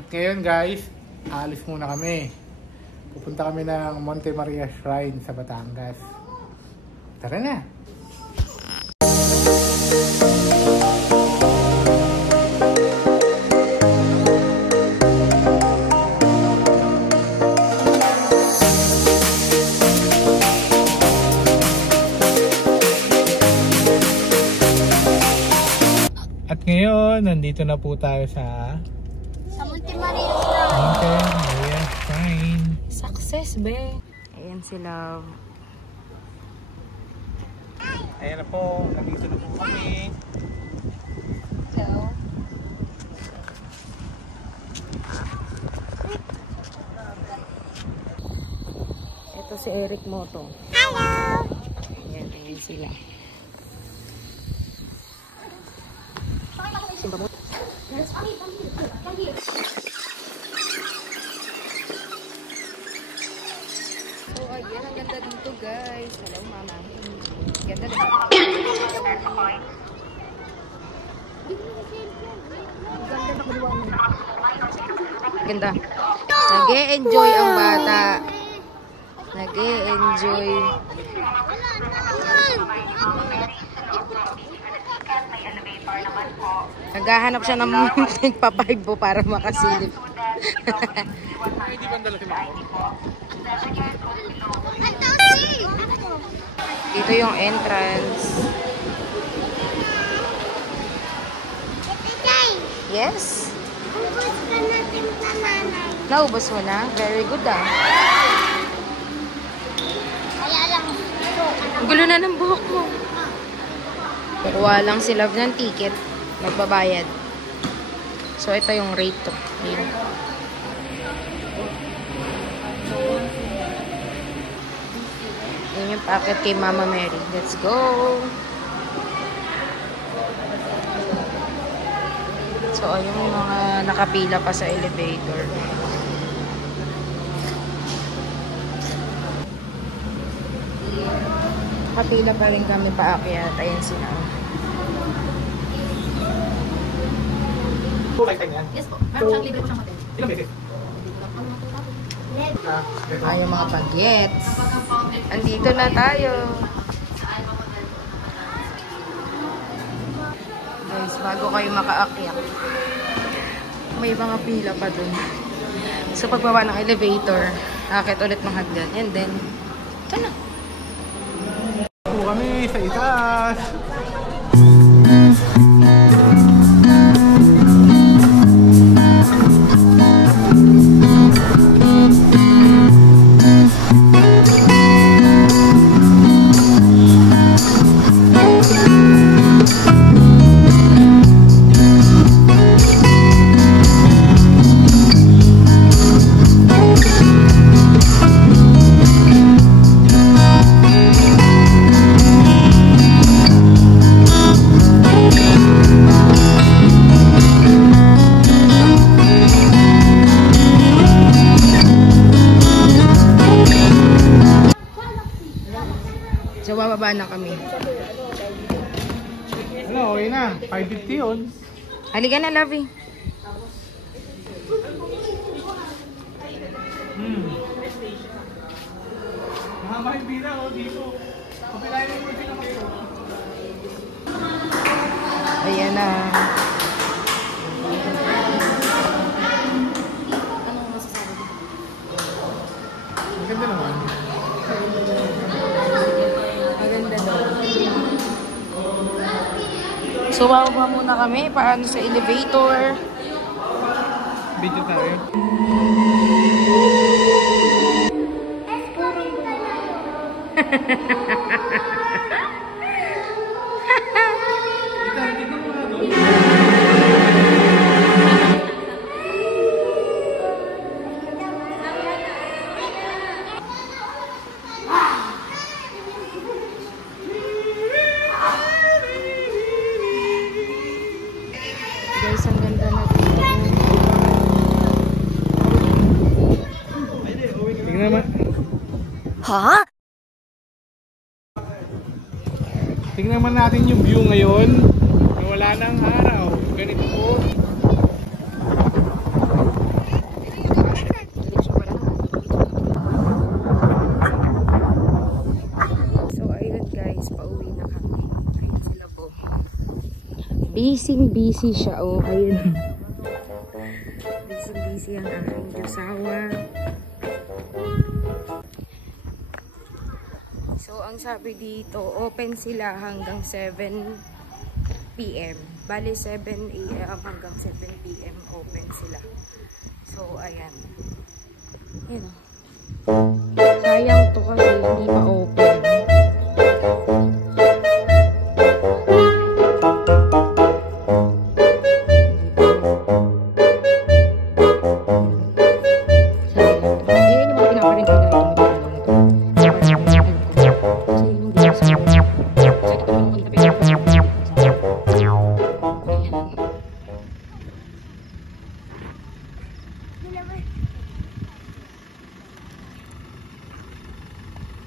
At ngayon guys, aalis muna kami. Pupunta kami ng Monte Maria Shrine sa Batangas. Tara na! At ngayon, nandito na po tayo sa Monte Maria Shrine. Monte Maria Shrine. Success, be. Ayan si Love. Ayan na po, nandito na po kami. Hello. Ito si Eric Moto. Hello. Ayan sila. Simba mo. So, ayan, ang ganda dito guys. Hello, mama. Ganda dito. Ganda. Nag-e-enjoy ang bata. Nag-e-enjoy. Naghahanap siya ng nagpapaibo para makasilip. Hindi ba dala Dito yung entrance. Yes. Naubos mo na? Very good ah. Ang gulo na ng buhok mo. Kukuha lang si Love ng ticket. Magbabayad. So, ito yung rate to. Ayan. Ayan yung packet kay Mama Mary. Let's go! So, ayun yung mga nakapila pa sa elevator. Nakapila pa rin kami paakyat. Ayan sila. Yes po. Meron siyang libre po siyang hotel. Ilang beses? Ay, yung mga bagets. Andito na tayo. Guys, bago kayo makaakyat, may mga pila pa dun. Sa pagbaba ng elevator, akit ulit ng hagdan. And then, ito na. Po kami sa itaas. So, bababa na kami. Ano, okay na. 550 yun. Halika na, Lovey. Mahaba yung pila o dito. Kapilayan yung pila ko ito. Ayan na. Anong masasabi dito? Maganda naman. Maganda daw. So, bababa muna kami. Paano sa elevator? Video tayo. Guys, ang ganda na dito. Tingnan naman. Ha? Tingnan naman natin yung view ngayon. Na wala nang araw. Ganito po. Busy siya. Oh, ayun. Busy ang aking kasawa. So, ang sabi dito, open sila hanggang 7 PM. Bali, 7 AM hanggang 7 PM open sila. So, ayan. Yun. Sayang to kasi hindi pa open.